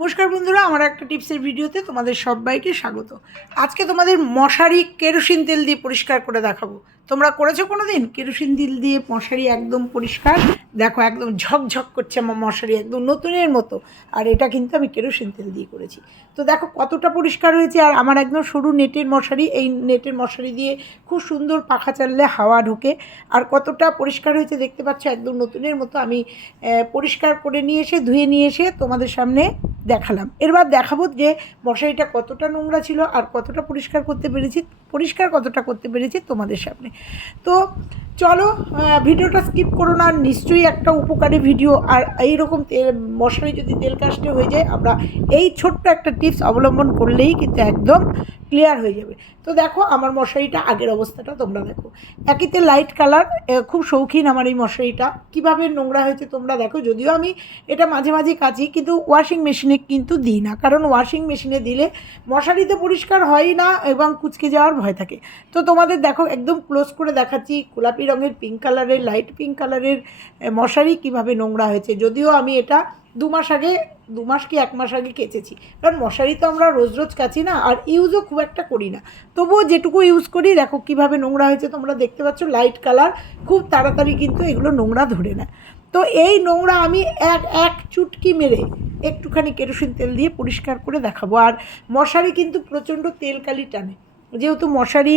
নমস্কার বন্ধুরা, আমার একটা টিপসের ভিডিওতে তোমাদের সবাইকে স্বাগত। আজকে তোমাদের মশারি কেরোসিন তেল দিয়ে পরিষ্কার করে দেখাবো। তোমরা করেছ কোনো দিন কেরোসিন তেল দিয়ে মশারি একদম পরিষ্কার? দেখো, একদম ঝকঝক করছে আমার মশারি, একদম নতুনের মতো। আর এটা কিন্তু আমি কেরোসিন তেল দিয়ে করেছি। তো দেখো, কতটা পরিষ্কার হয়েছে। আর আমার একদম সরু নেটের মশারি, এই নেটের মশারি দিয়ে খুব সুন্দর পাখা চাললে হাওয়া ঢোকে। আর কতটা পরিষ্কার হয়েছে দেখতে পাচ্ছ? একদম নতুনের মতো। আমি পরিষ্কার করে নিয়ে এসে, ধুয়ে নিয়ে এসে তোমাদের সামনে দেখালাম। এরবার দেখাবো যে মশারিটা কতটা নোংরা ছিল আর কতটা পরিষ্কার করতে পেরেছি, পরিষ্কার কতটা করতে পেরেছি তোমাদের সামনে। তো চলো ভিডিওটা স্কিপ করো না, নিশ্চয়ই একটা উপকারী ভিডিও আর এই রকম তেল, মশারি যদি তেল কাস্টে হয়ে যায়, আমরা এই ছোট্ট একটা টিপস অবলম্বন করলেই কিন্তু একদম ক্লিয়ার হয়ে যাবে। তো দেখো, আমার মশারিটা আগের অবস্থাটা তোমরা দেখো। একইতে লাইট কালার খুব শৌখিন আমার এই মশারিটা। কীভাবে নোংরা হয়েছে তোমরা দেখো, যদিও আমি এটা মাঝে মাঝে কাচি, কিন্তু ওয়াশিং মেশিনে কিন্তু দিই না, কারণ ওয়াশিং মেশিনে দিলে মশারি তো পরিষ্কার হয়ই না এবং কুচকে যাওয়ার ভয় থাকে। তো তোমাদের দেখো, একদম ক্লোজ করে দেখাচ্ছি, গোলাপি রঙের পিঙ্ক কালারের লাইট পিঙ্ক কালারের মশারি কীভাবে নোংরা হয়েছে? যদিও আমি এটা দু মাস আগে, দু মাস কি এক মাস আগে কেচেছি। কারণ মশারি তো আমরা রোজ রোজ কাচি না, আর ইউজও খুব একটা করি না। তবুও যেটুকু ইউজ করি, দেখো কীভাবে নোংরা হয়েছে তোমরা দেখতে পাচ্ছ লাইট কালার খুব তাড়াতাড়ি কিন্তু এগুলো নোংরা ধরে নেয়। তো এই নোংরা আমি এক এক চুটকি মেরে একটুখানি কেরোসিন তেল দিয়ে পরিষ্কার করে দেখাবো। আর মশারি কিন্তু প্রচণ্ড তেলকালি টানে। যেহেতু মশারি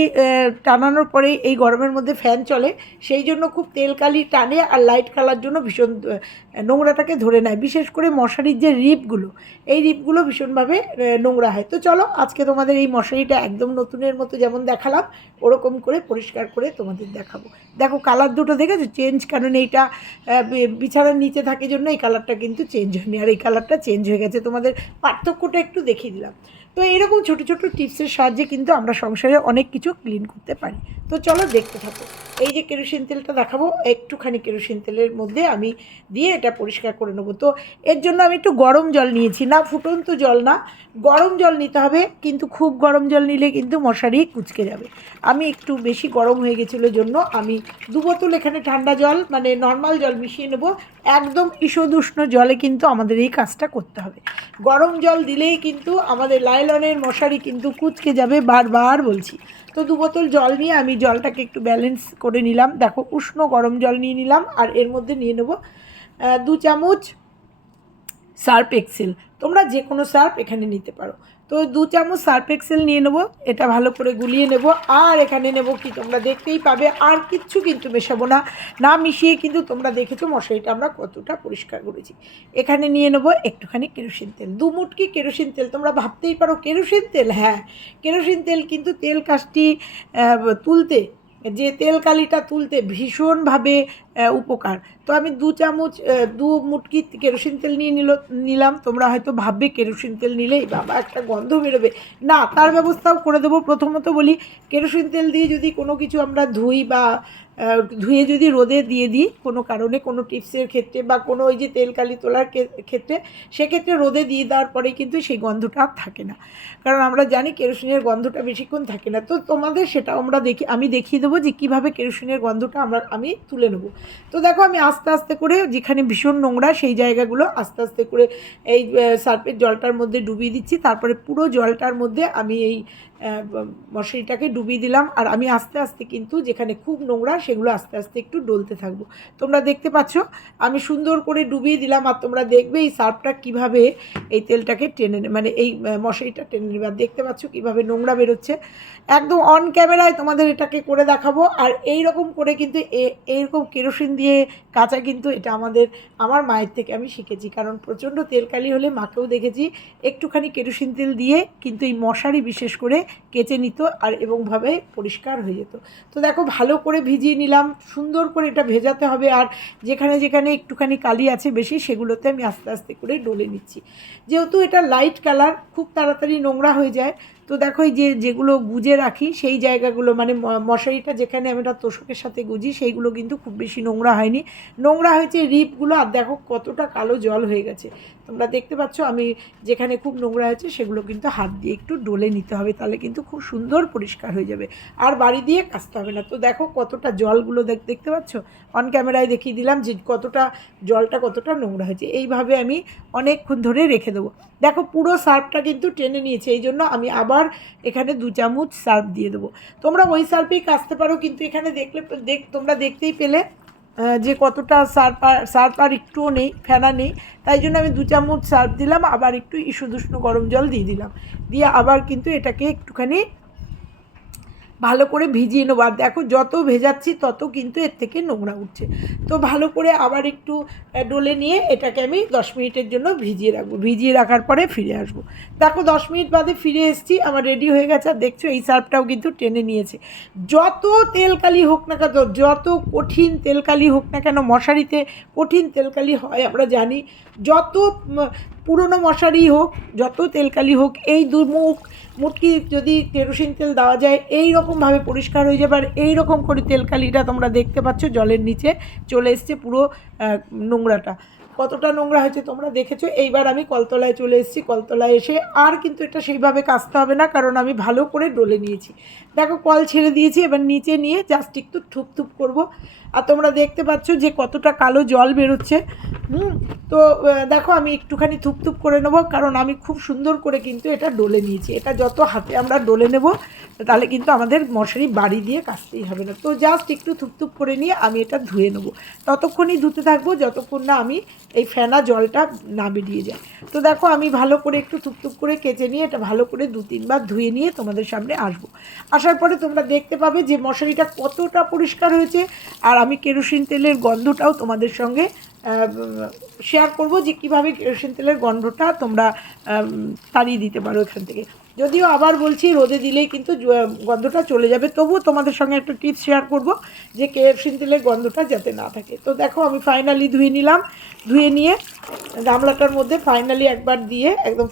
টানানোর পরে এই গরমের মধ্যে ফ্যান চলে, সেই জন্য খুব তেলকালি টানে আর লাইট কালার জন্য ভীষণ নোংরাটাকে ধরে নেয়। বিশেষ করে মশারির যে রিপগুলো এই রিপগুলো ভীষণভাবে নোংরা হয়। তো চলো, আজকে তোমাদের এই মশারিটা একদম নতুনের মতো যেমন দেখালাম, ওরকম করে পরিষ্কার করে তোমাদের দেখাবো। দেখো কালার দুটো দেখেছ? চেঞ্জ কারণ এইটা বিছানার নিচে থাকে জন্য এই কালারটা কিন্তু চেঞ্জ হয়নি। আর এই কালারটা চেঞ্জ হয়ে গেছে। তোমাদের পার্থক্যটা একটু দেখিয়ে দিলাম। তো এইরকম ছোটো ছোটো টিপসের সাহায্যে কিন্তু আমরা সংসারে অনেক কিছু ক্লিন করতে পারি। তো চলো দেখতে থাকো। এই যে কেরোসিন তেলটা দেখাবো, একটুখানি কেরোসিন তেলের মধ্যে আমি দিয়ে এটা পরিষ্কার করে নেব। তো এর জন্য আমি একটু গরম জল নিয়েছি। না ফুটন্ত জল না, গরম জল নিতে হবে, কিন্তু খুব গরম জল নিলে কিন্তু মশারি কুচকে যাবে। আমি একটু বেশি গরম হয়ে গেছিল জন্য আমি দু বোতল এখানে ঠান্ডা জল মানে নর্মাল জল মিশিয়ে নেব। একদম ঈষদুষ্ণ জলে কিন্তু আমাদের এই কাজটা করতে হবে। গরম জল দিলেই কিন্তু আমাদের লাইলনের মশারি কিন্তু কুচকে যাবে বারবার। বলছি। তো দু বোতল জল নিয়ে আমি জলটাকে একটু ব্যালেন্স করে নিলাম। দেখো, উষ্ণ গরম জল নিয়ে নিলাম আর এর মধ্যে নিয়ে নেব দু চামচ সার্ফ এক্সেল। তোমরা যে কোনো সার্প এখানে নিতে পারো। তো দু চামচ সার্ফ এক্সেল নিয়ে নেব, এটা ভালো করে গুলিয়ে নেব, আর এখানে নেব কি, তোমরা দেখতেই পাবে, আর কিচ্ছু কিন্তু মেশাবো না। না মিশিয়ে কিন্তু তোমরা দেখেছ মশারিটা আমরা কতটা পরিষ্কার করেছি। এখানে নিয়ে নেব একটুখানি কেরোসিন তেল। দু মুটকি কেরোসিন তেল, তোমরা ভাবতেই পারো কেরোসিন তেল হ্যাঁ কেরোসিন তেল কিন্তু তেল কাজটি তুলতে, যে তেল কালিটা তুলতে ভীষণভাবে উপকার। তো আমি দু চামচ দু মুটকি কেরোসিন তেল নিয়ে নিল, নিলাম। তোমরা হয়তো ভাববে কেরোসিন তেল নিলেই বাবা একটা গন্ধ বেরোবে। না, তার ব্যবস্থাও করে দেবো। প্রথমত বলি, কেরোসিন তেল দিয়ে যদি কোনো কিছু আমরা ধুই বা ধুয়ে যদি রোদে দিয়ে দিই, কোনো কারণে, কোনো টিপসের ক্ষেত্রে বা কোনো ওই যে তেল কালি তোলার ক্ষেত্রে, সেক্ষেত্রে রোদে দিয়ে দেওয়ার পরে কিন্তু সেই গন্ধটা আর থাকে না। কারণ আমরা জানি কেরোসিনের গন্ধটা বেশিক্ষণ থাকে না। তো তোমাদের সেটা আমরা দেখি, আমি দেখিয়ে দেবো যে কীভাবে কেরোসিনের গন্ধটা আমরা, আমি তুলে নেব। তো দেখো আমি আস্তে আস্তে করে যেখানে ভীষণ নোংরা সেই জায়গাগুলো আস্তে আস্তে করে এই সার্ফের জলটার মধ্যে ডুবিয়ে দিচ্ছি। তারপরে পুরো জলটার মধ্যে আমি এই মশারিটাকে ডুবিয়ে দিলাম। আর আমি আস্তে আস্তে কিন্তু যেখানে খুব নোংরা সেগুলো আস্তে আস্তে একটু ডলতে থাকব। তোমরা দেখতে পাচ্ছ, আমি সুন্দর করে ডুবিয়ে দিলাম আর তোমরা দেখবে এই সার্ফটা কীভাবে এই তেলটাকে টেনে মানে এই মশারিটা টেনে নেবে। আর দেখতে পাচ্ছ কীভাবে নোংরা বেরোচ্ছে। একদম অন ক্যামেরায় তোমাদের এটাকে করে দেখাবো। আর এই রকম করে কিন্তু এ- এইরকম কেরোসিন দিয়ে কাঁচা কিন্তু এটা আমাদের, আমার মায়ের থেকে আমি শিখেছি। কারণ প্রচণ্ড তেলকালি হলে মাকেও দেখেছি, একটুখানি কেরোসিন তেল দিয়ে কিন্তু এই মশারি বিশেষ করে কেচে নিত আর এবংভাবে পরিষ্কার হয়ে যেত। তো দেখো, ভালো করে ভিজিয়ে নিলাম, সুন্দর করে এটা ভেজাতে হবে আর যেখানে যেখানে একটুখানি কালি আছে বেশি, সেগুলোতে আমি আস্তে আস্তে করে ডলে নিচ্ছি। যেহেতু এটা লাইট কালার খুব তাড়াতাড়ি নোংরা হয়ে যায় তো দেখো এই যে যেগুলো গুজে রাখি, সেই জায়গাগুলো মানে মশারিটা যেখানে আমি একটা তোষকের সাথে গুজি, সেইগুলো কিন্তু খুব বেশি নোংরা হয়নি। নোংরা হয়েছে রিপগুলো, আর দেখো কতটা কালো জল হয়ে গেছে। তোমরা দেখতে পাচ্ছ, আমি যেখানে খুব নোংরা আছে সেগুলো কিন্তু হাত দিয়ে একটু ডলে নিতে হবে, তাহলে কিন্তু খুব সুন্দর পরিষ্কার হয়ে যাবে। আর বাড়ি দিয়ে কাচতে হবে না। তো দেখো কতটা জলগুলো দেখ- দেখতে পাচ্ছ? অন ক্যামেরায় দেখিয়ে দিলাম যে কতটা জলটা কতটা নোংরা হয়েছে। এইভাবে আমি অনেকক্ষণ ধরে রেখে দেবো। দেখো পুরো সার্ফটা কিন্তু টেনে নিয়েছে, এই জন্য আমি আবার এখানে দু চামচ সার্ফ দিয়ে দেবো। তোমরা ওই সার্ফেই কাচতে পারো, কিন্তু এখানে দেখলে, দেখ, তোমরা দেখতেই পেলে যে কতটা সার্ফ আর সার্ফ আর একটুও নেই, ফেনা নেই, তাই জন্য আমি দু চামচ সার্ফ দিলাম, আবার একটু ইসুদুষ্ণ গরম জল দিয়ে দিলাম। দিয়ে আবার কিন্তু এটাকে একটুখানি ভালো করে ভিজিয়ে নেব। আর দেখো, যত ভেজাচ্ছি তত কিন্তু এর থেকে নোংরা উঠছে। তো ভালো করে আবার একটু ডলে নিয়ে এটাকে আমি দশ মিনিটের জন্য ভিজিয়ে রাখব। ভিজিয়ে রাখার পরে ফিরে আসব। দেখো, দশ মিনিট বাদে ফিরে এসেছি, আমার রেডি হয়ে গেছে। আর দেখছ, এই সার্ফটাও কিন্তু টেনে নিয়েছে। যত তেলকালি হোক না কেন, যত কঠিন তেলকালি হোক না কেন, মশারিতে কঠিন তেলকালি হয়, আমরা জানি। যত পুরনো মশারি হোক, যত তেলকালি হোক, এই দুমুখ মুটকি যদি কেরোসিন তেল দেওয়া যায় এই রকমভাবে পরিষ্কার হয়ে যাবে। আর এই রকম করে তেলকালিটা তোমরা দেখতে পাচ্ছ, জলের নিচে চলে এসছে পুরো নোংরাটা। কতটা নোংরা হয়েছে তোমরা দেখেছ? এইবার আমি কলতলায় চলে এসেছি। কলতলায় এসে আর কিন্তু এটা সেইভাবে কাচতে হবে না, কারণ আমি ভালো করে ডলে নিয়েছি। দেখো, কল ছেড়ে দিয়েছি, এবার নিচে নিয়ে জাস্ট একটু থুপ করব। আর তোমরা দেখতে পাচ্ছ যে কতটা কালো জল বেরোচ্ছে। হুম, তো দেখো আমি একটুখানি থুপ থুপ করে নেব, কারণ আমি খুব সুন্দর করে কিন্তু এটা ডলে নিয়েছি। এটা যত হাতে আমরা ডলে নেব, তাহলে কিন্তু আমাদের মশারি বাড়ি দিয়ে কাচতেই হবে না। তো জাস্ট একটু থুপথুপ করে নিয়ে আমি এটা ধুয়ে নেব। ততক্ষণই ধুতে থাকব, যতক্ষণ না আমি এই ফেনা জলটা না বেরিয়ে যায় তো দেখো আমি ভালো করে একটু থুপথুপ করে কেচে নিয়ে এটা ভালো করে দু তিনবার ধুয়ে নিয়ে তোমাদের সামনে আসব। আসার পরে তোমরা দেখতে পাবে যে মশারিটা কতটা পরিষ্কার হয়েছে, আর আমি কেরোসিন তেলের গন্ধটাও তোমাদের সঙ্গে শেয়ার করব যে কীভাবে কেরোসিন তেলের গন্ধটা তোমরা তাড়িয়ে দিতে পারো এখান থেকে। যদিও আবার বলছি, রোদে দিলেই কিন্তু গন্ধটা চলে যাবে। তবুও তোমাদের সঙ্গে একটা টিপস শেয়ার করব যে কেরোসিন তেলের গন্ধটা যাতে না থাকে। তো দেখো, আমি ফাইনালি ধুয়ে নিলাম। ধুয়ে নিয়ে গামলাটার মধ্যে ফাইনালি একবার দিয়ে একদম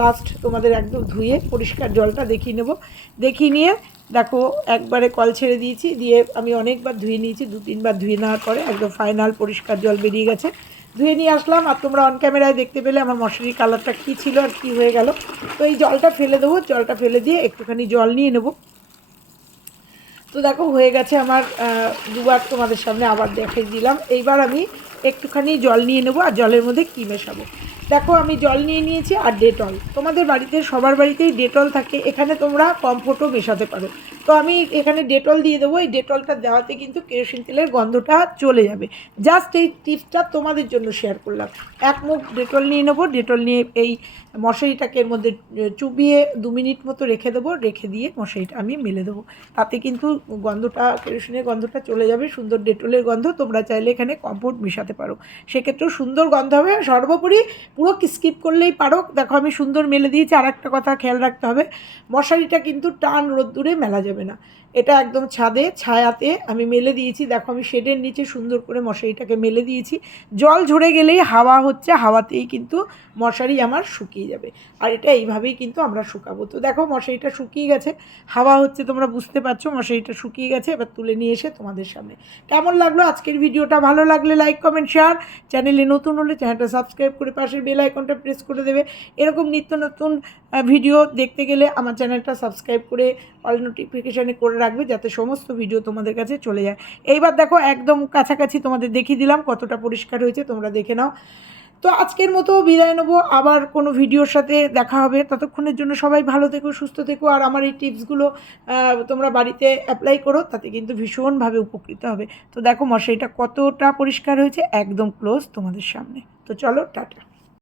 লাস্ট তোমাদের একদম ধুয়ে পরিষ্কার জলটা দেখিয়ে নেব। দেখিয়ে নিয়ে দেখো, একবারে কল ছেড়ে দিয়েছি, দিয়ে আমি অনেকবার ধুয়ে নিয়েছি, দু তিনবার ধুয়ে নেওয়ার পরে একদম ফাইনাল পরিষ্কার জল বেরিয়ে গেছে। ধুয়ে নিয়ে আসলাম, আর তোমরা অন ক্যামেরায় দেখতে পেলে আমার মশারির কালারটা কী ছিল আর কী হয়ে গেল। তো এই জলটা ফেলে দেবো, জলটা ফেলে দিয়ে একটুখানি জল নিয়ে নেব। তো দেখো, হয়ে গেছে আমার দুবার তোমাদের সামনে আবার দেখে দিলাম। এইবার আমি একটুখানি জল নিয়ে নেব, আর জলের মধ্যে কী মেশাবো। দেখো, আমি জল নিয়ে নিয়েছি আর ডেটল তোমাদের বাড়িতে, সবার বাড়িতেই ডেটল থাকে। এখানে তোমরা কমফোর্টও মেশাতে পারো। তো আমি এখানে ডেটল দিয়ে দেবো। এই ডেটলটা দেওয়াতে কিন্তু কেরোসিন তেলের গন্ধটা চলে যাবে। জাস্ট এই টিপসটা তোমাদের জন্য শেয়ার করলাম। এক মুখ ডেটল নিয়ে নেব। ডেটল নিয়ে এই মশারিটাকে এর মধ্যে চুবিয়ে দু মিনিট মতো রেখে দেবো। রেখে দিয়ে মশারিটা আমি মেলে দেবো। তাতে কিন্তু গন্ধটা, কেরোসিনের গন্ধটা চলে যাবে। সুন্দর ডেটলের গন্ধ। তোমরা চাইলে এখানে কমফোর্ট মেশাতে পারো। সেক্ষেত্রেও সুন্দর গন্ধ হবে। সর্বোপরি পুরো স্কিপ করলেই পারো। দেখো আমি সুন্দর মেলে দিয়েছি আর একটা কথা খেয়াল রাখতে হবে। মশারিটা কিন্তু টান রোদ্দুরে মেলা যাবে না। এটা একদম ছাদে, ছায়াতে আমি মেলে দিয়েছি। দেখো, আমি শেডের নিচে সুন্দর করে মশারিটাকে মেলে দিয়েছি। জল ঝরে গেলেই হাওয়া হচ্ছে, হাওয়াতেই কিন্তু মশারি আমার শুকিয়ে যাবে। আর এটা এইভাবেই কিন্তু আমরা শুকাবো। তো দেখো, মশারিটা শুকিয়ে গেছে। হাওয়া হচ্ছে, তোমরা বুঝতে পারছ, মশারিটা শুকিয়ে গেছে। এবার তুলে নিয়ে এসে তোমাদের সামনে। কেমন লাগল আজকের ভিডিওটা? ভালো লাগলে লাইক কমেন্ট শেয়ার চ্যানেলে নতুন হলে চ্যানেলটা সাবস্ক্রাইব করে পাশের বেল আইকনটা প্রেস করে দেবে। এরকম নিত্য নতুন ভিডিও দেখতে গেলে আমার চ্যানেলটা সাবস্ক্রাইব করে অল নোটিফিকেশানে করে রাখবে যাতে সমস্ত ভিডিও তোমাদের কাছে চলে যায়। এইবার দেখো একদম কাছাকাছি তোমাদের দেখিয়ে দিলাম কতটা পরিষ্কার হয়েছে, তোমরা দেখে নাও। তো আজকের মতো বিদায় নেব, আবার কোনো ভিডিওর সাথে দেখা হবে। ততক্ষণের জন্য সবাই ভালো থেকো, সুস্থ থেকো, আর আমার এই টিপসগুলো তোমরা বাড়িতে অ্যাপ্লাই করো, তাতে কিন্তু ভীষণভাবে উপকৃত হবে। তো দেখো মশাইটা কতটা পরিষ্কার হয়েছে, একদম ক্লোজ তোমাদের সামনে। তো চলো, টাটা।